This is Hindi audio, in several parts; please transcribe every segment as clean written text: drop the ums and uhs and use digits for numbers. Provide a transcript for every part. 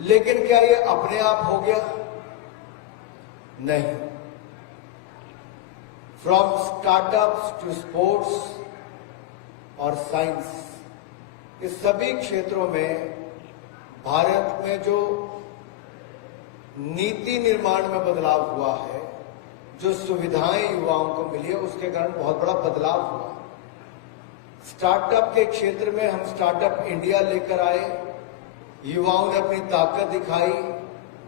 लेकिन क्या ये अपने आप हो गया? नहीं। फ्रॉम स्टार्टअप्स टू स्पोर्ट्स और साइंस, इस सभी क्षेत्रों में भारत में जो नीति निर्माण में बदलाव हुआ है, जो सुविधाएं युवाओं को मिली है, उसके कारण बहुत बड़ा बदलाव हुआ। स्टार्टअप के क्षेत्र में हम स्टार्टअप इंडिया लेकर आए, युवाओं ने अपनी ताकत दिखाई,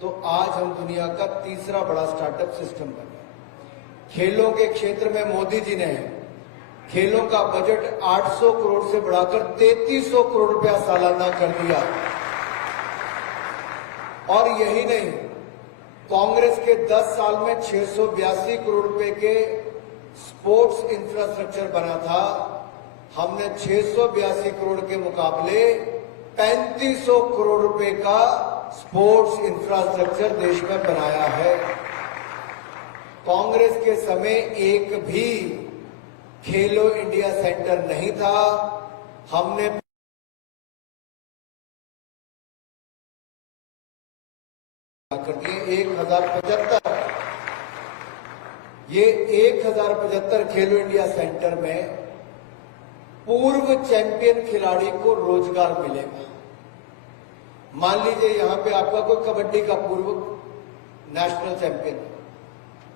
तो आज हम दुनिया का तीसरा बड़ा स्टार्टअप सिस्टम बन गए। खेलों के क्षेत्र में मोदी जी ने खेलों का बजट 800 करोड़ से बढ़ाकर 3300 करोड़ रुपया सालाना कर दिया। और यही नहीं, कांग्रेस के 10 साल में 682 करोड़ रुपए के स्पोर्ट्स इंफ्रास्ट्रक्चर बना था, हमने 682 करोड़ के मुकाबले 3500 करोड़ रुपए का स्पोर्ट्स इंफ्रास्ट्रक्चर देश में बनाया है। कांग्रेस के समय एक भी खेलो इंडिया सेंटर नहीं था, हमने कर दिए 1075। ये 1075 खेलो इंडिया सेंटर में पूर्व चैंपियन खिलाड़ी को रोजगार मिलेगा। मान लीजिए यहां पे आपका कोई कबड्डी का पूर्व नेशनल चैंपियन,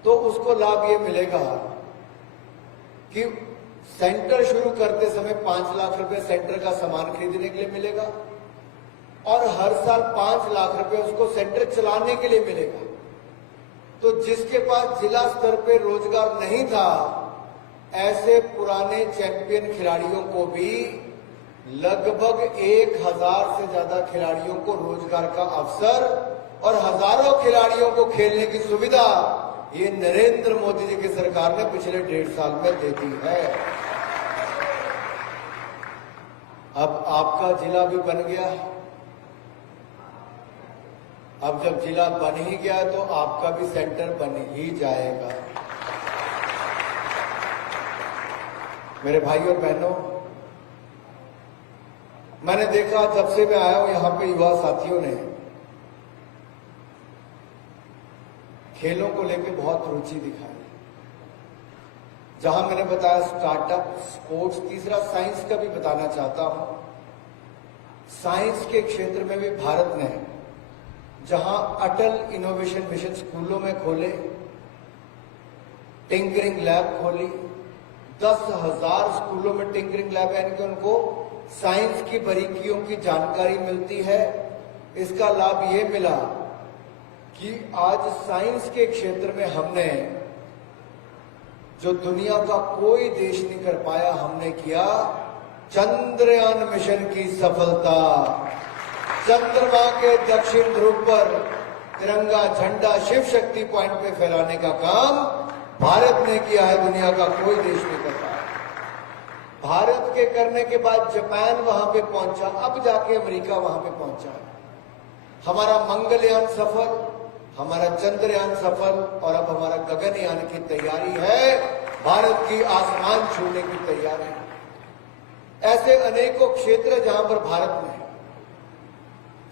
तो उसको लाभ ये मिलेगा कि सेंटर शुरू करते समय 5 लाख रुपए सेंटर का सामान खरीदने के लिए मिलेगा और हर साल 5 लाख रुपए उसको सेंटर चलाने के लिए मिलेगा। तो जिसके पास जिला स्तर पे रोजगार नहीं था, ऐसे पुराने चैंपियन खिलाड़ियों को भी लगभग 1000 से ज्यादा खिलाड़ियों को रोजगार का अवसर और हजारों खिलाड़ियों को खेलने की सुविधा ये नरेंद्र मोदी जी की सरकार ने पिछले 1.5 साल में दे दी है। अब आपका जिला भी बन गया। अब जब जिला बन ही गया तो आपका भी सेंटर बन ही जाएगा। मेरे भाई और बहनों, मैंने देखा जब से मैं आया हूं यहां पे युवा साथियों ने खेलों को लेकर बहुत रुचि दिखाई। जहां मैंने बताया स्टार्टअप, स्पोर्ट्स, तीसरा साइंस का भी बताना चाहता हूं। साइंस के क्षेत्र में भी भारत ने जहां अटल इनोवेशन मिशन स्कूलों में खोले, टिंकरिंग लैब खोली, 10,000 स्कूलों में टिंकरिंग लैब, यानी कि उनको साइंस की बारीकियों की जानकारी मिलती है। इसका लाभ ये मिला कि आज साइंस के क्षेत्र में हमने जो दुनिया का कोई देश नहीं कर पाया, हमने किया। चंद्रयान मिशन की सफलता, चंद्रमा के दक्षिण ध्रुव पर तिरंगा झंडा शिव शक्ति पॉइंट पे फहराने का काम भारत ने किया है, दुनिया का कोई देश नहीं कर पाया। भारत के करने के बाद जापान वहां पे पहुंचा, अब जाके अमेरिका वहां पे पहुंचा है। हमारा मंगलयान सफल, हमारा चंद्रयान सफल और अब हमारा गगनयान की तैयारी है, भारत की आसमान छूने की तैयारी है। ऐसे अनेकों क्षेत्र जहां पर भारत ने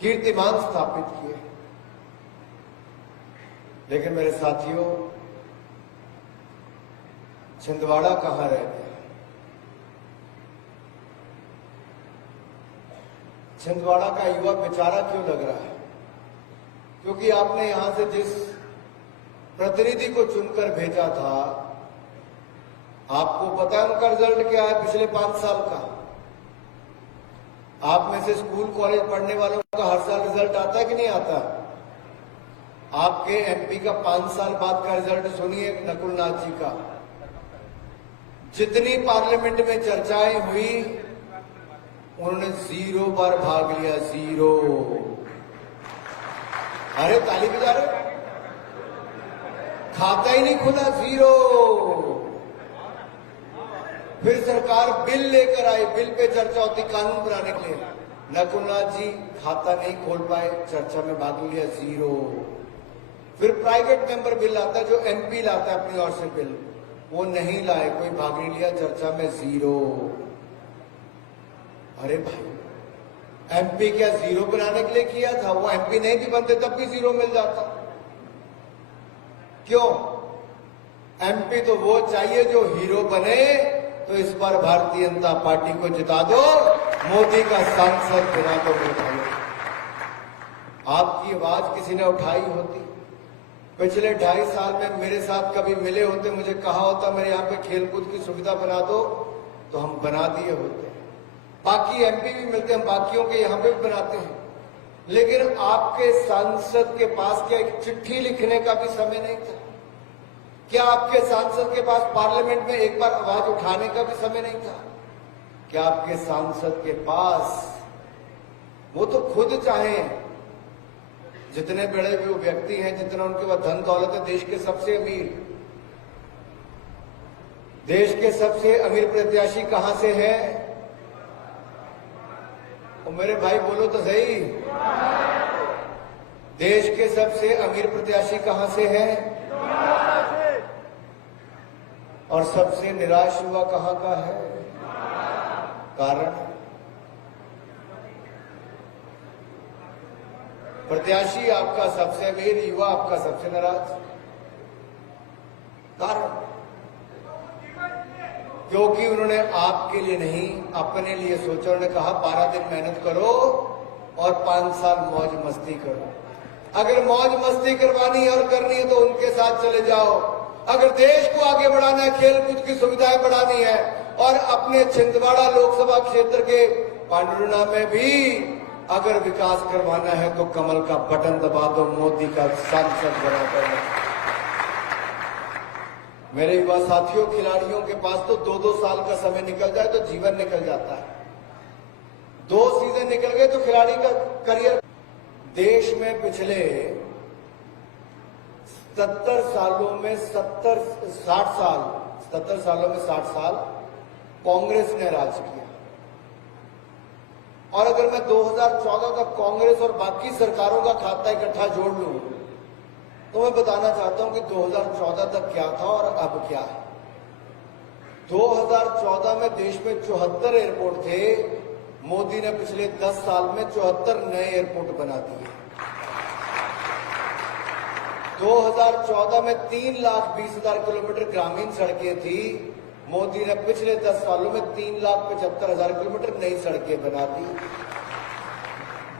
कीर्तिमान स्थापित किए। लेकिन मेरे साथियों, छिंदवाड़ा कहां रह गया? छिंदवाड़ा का युवा बेचारा क्यों लग रहा है? क्योंकि आपने यहां से जिस प्रतिनिधि को चुनकर भेजा था, आपको पता है उनका रिजल्ट क्या है पिछले 5 साल का? आप में से स्कूल कॉलेज पढ़ने वालों का हर साल रिजल्ट आता है कि नहीं आता? आपके एमपी का 5 साल बाद का रिजल्ट सुनिए नकुल नाथ जी का। जितनी पार्लियामेंट में चर्चाएं हुई, उन्होंने 0 बार भाग लिया, 0। अरे ताली बजा रहे, खाता ही नहीं खुला, 0। फिर सरकार बिल लेकर आई, बिल पे चर्चा होती कानून बनाने के लिए, नकुलनाथ जी खाता नहीं खोल पाए, चर्चा में भाग लिया, 0। फिर प्राइवेट मेंबर बिल आता है, जो एमपी लाता है अपनी ओर से बिल, वो नहीं लाए, कोई भाग नहीं लिया, चर्चा में 0। अरे भाई, एमपी क्या जीरो बनाने के लिए किया था? वो एमपी नहीं भी बनते तब भी जीरो मिल जाता। क्यों? एमपी तो वो चाहिए जो हीरो बने। तो इस बार भारतीय जनता पार्टी को जिता दो, मोदी का सांसद बना दो मेरे भाइयों। आपकी आवाज किसी ने उठाई होती? पिछले 2.5 साल में मेरे साथ कभी मिले होते, मुझे कहा होता मेरे यहाँ पे खेलकूद की सुविधा बना दो, तो हम बना दिए होते। बाकी एमपी भी मिलते, हम बाकियों के यहाँ पे भी बनाते हैं। लेकिन आपके सांसद के पास क्या एक चिट्ठी लिखने का भी समय नहीं था? क्या आपके सांसद के पास पार्लियामेंट में एक बार आवाज उठाने का भी समय नहीं था? क्या आपके सांसद के पास, वो तो खुद चाहें, जितने बड़े भी वो व्यक्ति हैं, जितना उनके पास धन दौलत है, देश के सबसे अमीर प्रत्याशी कहां से है? और मेरे भाई बोलो तो सही, देश के सबसे अमीर प्रत्याशी कहां से है? और सबसे निराश युवा कहां का है? कारण प्रत्याशी आपका सबसे अमीर, युवा आपका सबसे नाराज। कारण क्योंकि उन्होंने आपके लिए नहीं, अपने लिए सोचा। उन्होंने कहा 12 दिन मेहनत करो और 5 साल मौज मस्ती करो। अगर मौज मस्ती करवानी है और करनी है तो उनके साथ चले जाओ। अगर देश को आगे बढ़ाना है, खेलकूद की सुविधाएं बढ़ानी है और अपने छिंदवाड़ा लोकसभा क्षेत्र के पांडुरना में भी अगर विकास करवाना है तो कमल का बटन दबा दो, मोदी का सांसद बना दो। मेरे युवा साथियों, खिलाड़ियों के पास तो 2-2 साल का समय निकल जाए तो जीवन निकल जाता है। 2 सीजन निकल गए तो खिलाड़ी का करियर। देश में पिछले 70 सालों में 60 साल कांग्रेस ने राज किया। और अगर मैं 2014 तक कांग्रेस और बाकी सरकारों का खाता इकट्ठा जोड़ लूं तो मैं बताना चाहता हूं कि 2014 तक क्या था और अब क्या है। 2014 में देश में 74 एयरपोर्ट थे। मोदी ने पिछले 10 साल में 74 नए एयरपोर्ट बना दिए। 2014 में 3,20,000 किलोमीटर ग्रामीण सड़कें थी। मोदी ने पिछले 10 सालों में 3,75,000 किलोमीटर नई सड़कें बना दी।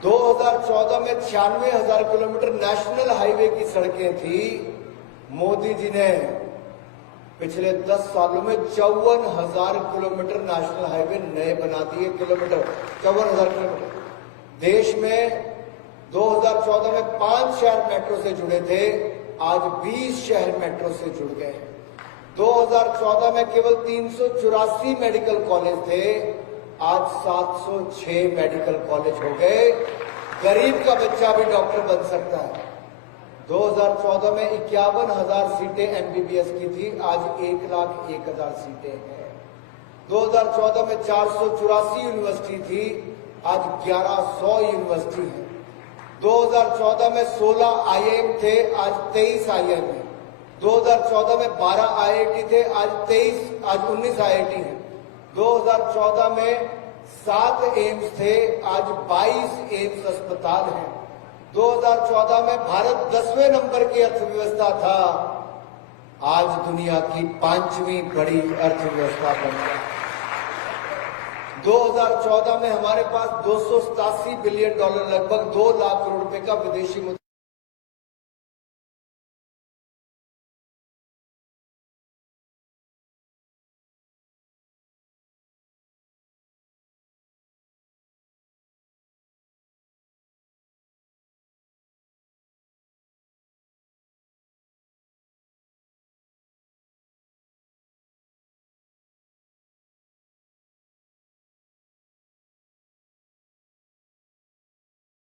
2014 में 96,000 किलोमीटर नेशनल हाईवे की सड़कें थी। मोदी जी ने पिछले 10 सालों में 54,000 किलोमीटर नेशनल हाईवे नए बना दिए। 54,000 किलोमीटर। देश में 2014 में 5 शहर मेट्रो से जुड़े थे, आज 20 शहर मेट्रो से जुड़ गए। 2014 में केवल 384 मेडिकल कॉलेज थे, आज 706 मेडिकल कॉलेज हो गए। गरीब का बच्चा भी डॉक्टर बन सकता है। 2014 में 51,000 सीटें एमबीबीएस की थी, आज 1,01,000 सीटें हैं। 2014 में 484 यूनिवर्सिटी थी, आज 1100 यूनिवर्सिटी है। 2014 में 16 आईआईएम थे, आज 23 आईआईएम है। 2014 में 12 आईआईटी थे, आज 19 आईआईटी हैं। 2014 में 7 एम्स थे, आज 22 एम्स अस्पताल हैं। 2014 में भारत 10वें नंबर की अर्थव्यवस्था था, आज दुनिया की 5वीं बड़ी अर्थव्यवस्था बन गया। 2014 में हमारे पास $287 बिलियन, लगभग 2 लाख करोड़ रुपए का विदेशी